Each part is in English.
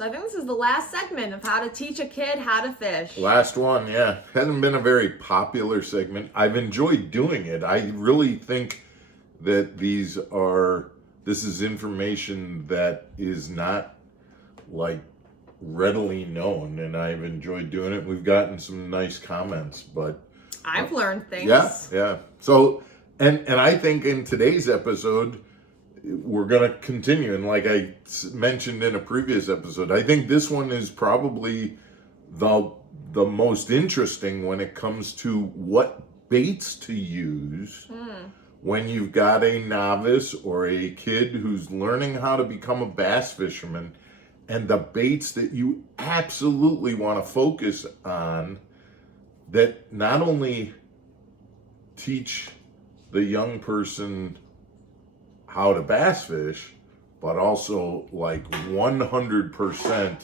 So I think this is the last segment of how to teach a kid how to fish. Last one, yeah. Hasn't been a very popular segment. I've enjoyed doing it. I really think that this is information that is not like readily known, and I've enjoyed doing it. We've gotten some nice comments, but I've learned things. Yeah. So, and I think in today's episode, we're going to continue. And like I mentioned in a previous episode, I think this one is probably the most interesting when it comes to what baits to use when you've got a novice or a kid who's learning how to become a bass fisherman, and the baits that you absolutely want to focus on that not only teach the young person how to bass fish, but also like 100%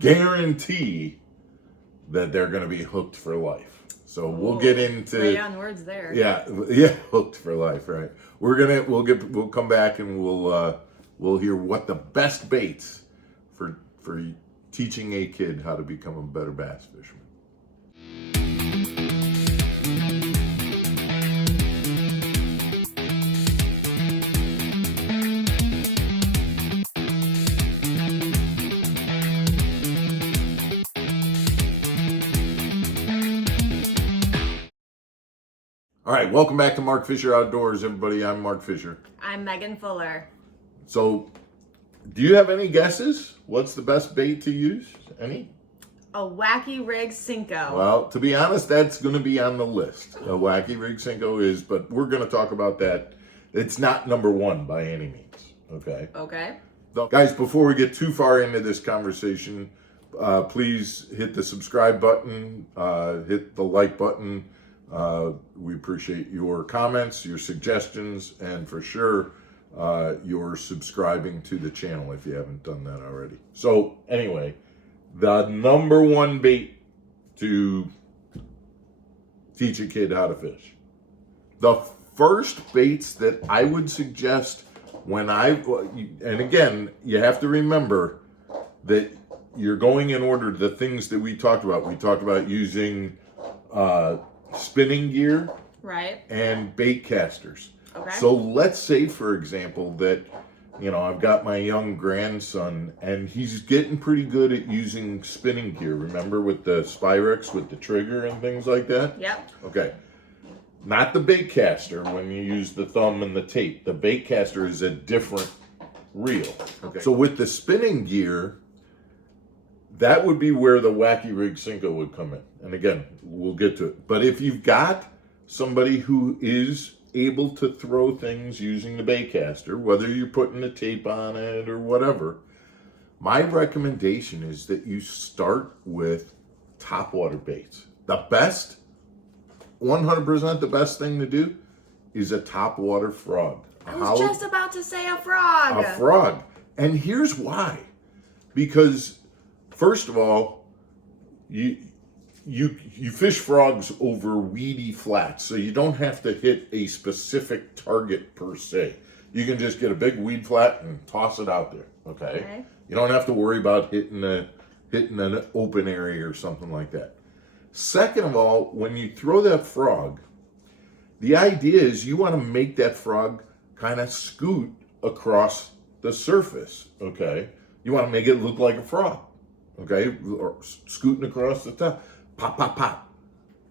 guarantee that they're going to be hooked for life. So we'll get into play on words there. Yeah, hooked for life, right? We'll come back and we'll hear what the best baits for teaching a kid how to become a better bass fisherman. All right, welcome back to Mark Fisher Outdoors, everybody. I'm Mark Fisher. I'm Megan Fuller. So, do you have any guesses? What's the best bait to use? Any? A wacky rig Cinco. Well, to be honest, that's going to be on the list. A wacky rig Cinco is, but we're going to talk about that. It's not number one by any means. Okay. Okay. So, guys, before we get too far into this conversation, please hit the subscribe button, hit the like button. We appreciate your comments, your suggestions, and for sure, your subscribing to the channel if you haven't done that already. So anyway, the number one bait to teach a kid how to fish. The first baits that I would suggest and again, you have to remember that you're going in order the things that we talked about. We talked about using, spinning gear, right, and bait casters. Okay. So let's say, for example, that I've got my young grandson and he's getting pretty good at using spinning gear. Remember, with the Spyrex, with the trigger and things like that? Yep. Okay. Not the bait caster when you use the thumb and the tape. The bait caster is a different reel. Okay. So with the spinning gear, that would be where the wacky rig Cinco would come in. And again, we'll get to it. But if you've got somebody who is able to throw things using the bait caster, whether you're putting a tape on it or whatever, my recommendation is that you start with topwater baits. The best, 100% the best thing to do is a topwater frog. I was just about to say a frog. A frog. And here's why. Because first of all, you fish frogs over weedy flats, so you don't have to hit a specific target per se. You can just get a big weed flat and toss it out there. Okay? You don't have to worry about hitting an open area or something like that. Second of all, when you throw that frog, the idea is you want to make that frog kind of scoot across the surface. Okay? You want to make it look like a frog. Okay, or scooting across the top. Pop, pop, pop.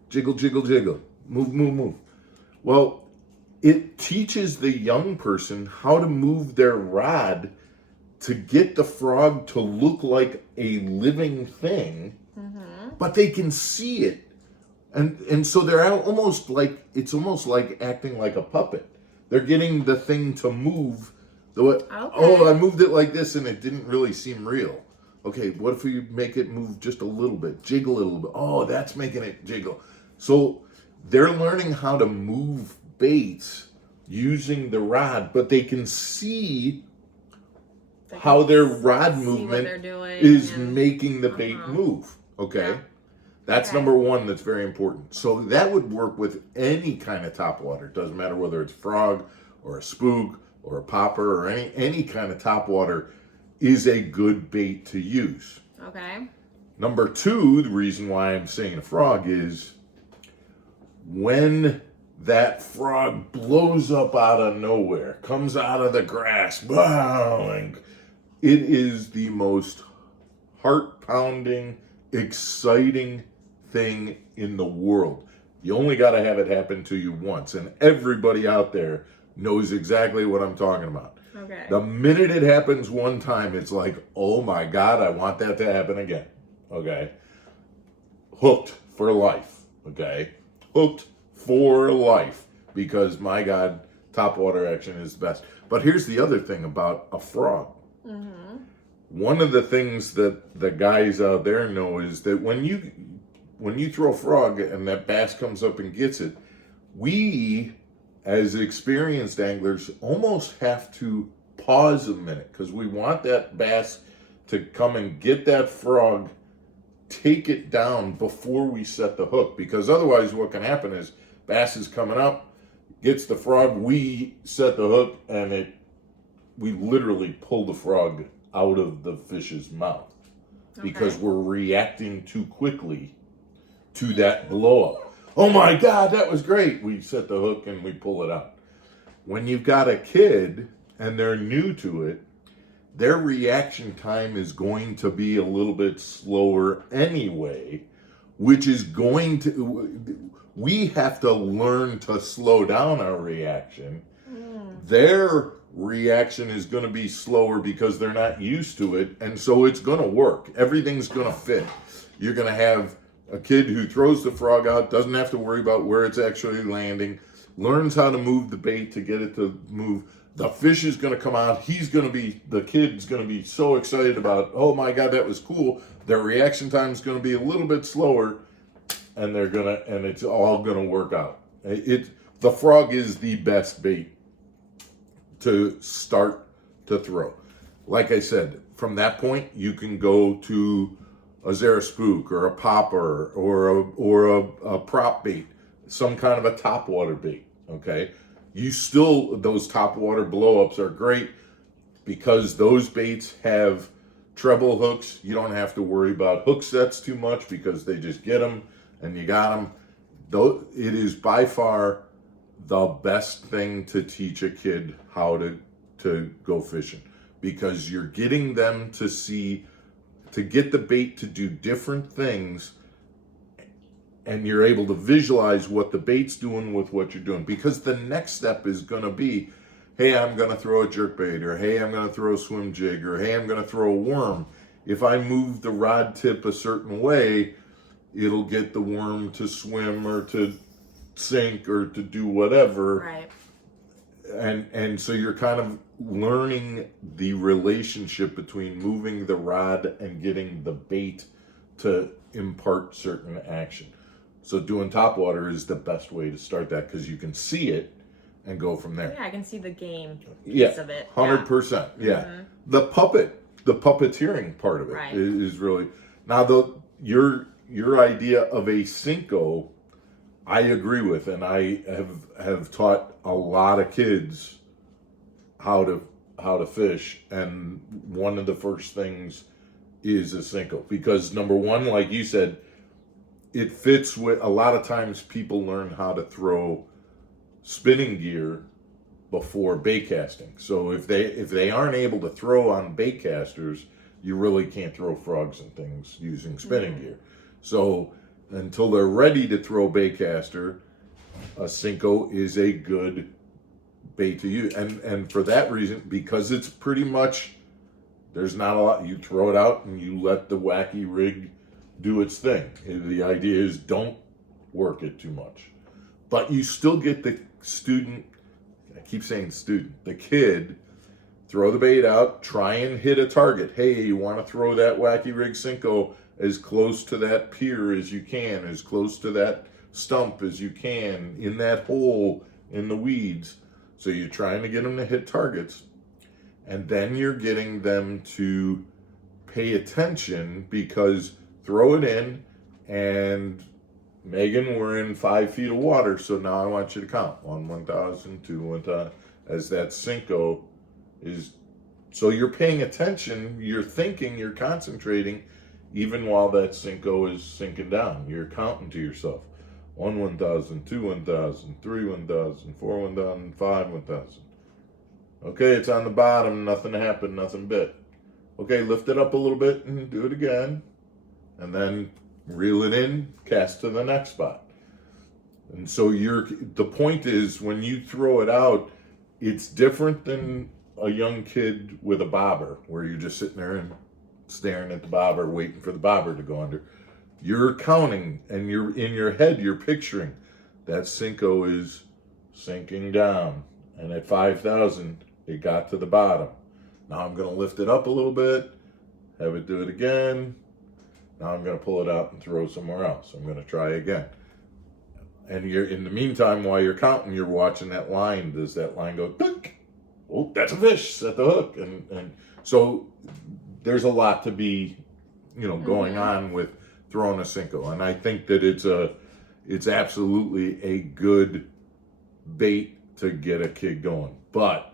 Jiggle, jiggle, jiggle. Move, move, move. Well, it teaches the young person how to move their rod to get the frog to look like a living thing, but they can see it. And so they're almost like, it's almost like acting like a puppet. They're getting the thing to move. Oh, I moved it like this and it didn't really seem real. Okay, what if we make it move just a little bit, jiggle it a little bit? Oh, that's making it jiggle. So they're learning how to move baits using the rod, but they can see how their rod movement is making the bait move. Okay? Yeah. That's number one that's very important. So that would work with any kind of topwater. It doesn't matter whether it's frog or a spook or a popper or any kind of topwater. is a good bait to use. Okay. Number two, the reason why I'm saying a frog is when that frog blows up out of nowhere, comes out of the grass, bang, it is the most heart-pounding, exciting thing in the world. You only got to have it happen to you once, and everybody out there knows exactly what I'm talking about. Okay. The minute it happens one time, it's like, oh my God, I want that to happen again. Okay? Hooked for life. Okay? Hooked for life. Because, my God, topwater action is the best. But here's the other thing about a frog. Mm-hmm. One of the things that the guys out there know is that when you throw a frog and that bass comes up and gets it, we, as experienced anglers, almost have to pause a minute because we want that bass to come and get that frog, take it down before we set the hook. Because otherwise what can happen is bass is coming up, gets the frog, we set the hook, and we literally pull the frog out of the fish's mouth because we're reacting too quickly to that blow up. Oh my God, that was great. We set the hook and we pull it out. When you've got a kid and they're new to it, their reaction time is going to be a little bit slower anyway, which is going to, we have to learn to slow down our reaction. Their reaction is going to be slower because they're not used to it, and so it's going to work. Everything's going to fit. You're going to have a kid who throws the frog out, doesn't have to worry about where it's actually landing, learns how to move the bait to get it to move. The fish is going to come out. The kid's going to be so excited about, oh my God, that was cool. Their reaction time is going to be a little bit slower, and it's all going to work out. The frog is the best bait to start to throw. Like I said, from that point, you can go to a Zara spook or a popper or a prop bait, some kind of a topwater bait, okay? Those topwater blowups are great because those baits have treble hooks. You don't have to worry about hook sets too much because they just get them and you got them. It is by far the best thing to teach a kid how to go fishing because you're getting them to get the bait to do different things, and you're able to visualize what the bait's doing with what you're doing. Because the next step is going to be, hey, I'm going to throw a jerkbait, or hey, I'm going to throw a swim jig, or hey, I'm going to throw a worm. If I move the rod tip a certain way, it'll get the worm to swim or to sink or to do whatever. Right. And so you're kind of learning the relationship between moving the rod and getting the bait to impart certain action. So doing topwater is the best way to start that because you can see it and go from there. Yeah, I can see the game piece of it. 100%. Yeah. Mm-hmm. The puppeteering part of it is really now your idea of a Cinco, I agree with, and I have taught a lot of kids how to fish, and one of the first things is a Cinco because number one, like you said, it fits with a lot of times people learn how to throw spinning gear before bait casting. So if they aren't able to throw on bait casters, you really can't throw frogs and things using spinning gear. So until they're ready to throw bait caster, a Cinco is a good bait to use. And for that reason, because it's pretty much, there's not a lot, you throw it out and you let the wacky rig do its thing. The idea is don't work it too much. But you still get the student, I keep saying student, the kid, throw the bait out, try and hit a target. Hey, you want to throw that wacky rig Cinco as close to that pier as you can, as close to that stump as you can, in that hole in the weeds. So you're trying to get them to hit targets. And then you're getting them to pay attention because throw it in and Megan, we're in 5 feet of water, so now I want you to count 1, 1,000, 2, 1,000, as that Cinco is So you're paying attention, you're thinking, you're concentrating, even while that Cinco is sinking down. You're counting to yourself. 1 1,000, 2 1,000, 3 1,000, 4 1,000, 5 1,000. Okay, it's on the bottom, nothing happened, nothing bit. Okay, lift it up a little bit and do it again. And then reel it in, cast to the next spot. And so the point is, when you throw it out, it's different than a young kid with a bobber, where you're just sitting there and staring at the bobber, waiting for the bobber to go under. You're counting, and you're in your head, you're picturing that Cinco is sinking down. And at 5,000, it got to the bottom. Now I'm going to lift it up a little bit, have it do it again. Now I'm going to pull it out and throw it somewhere else. I'm going to try again. And you're, in the meantime, while you're counting, you're watching that line. Does that line go, dunk? Oh, that's a fish. Set the hook. And so there's a lot to be, going on with throwing a Cinco. And I think that it's absolutely a good bait to get a kid going. But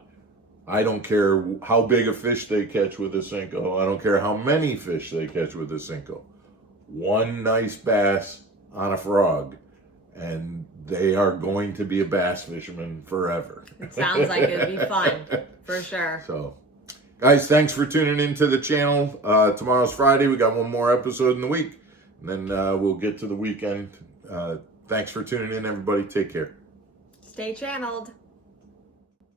I don't care how big a fish they catch with a Cinco. I don't care how many fish they catch with a Cinco. One nice bass on a frog, and they are going to be a bass fisherman forever. It sounds like it'd be fun, for sure. So, guys, thanks for tuning into the channel. Tomorrow's Friday. We got one more episode in the week, and then we'll get to the weekend. Thanks for tuning in, everybody. Take care. Stay channeled.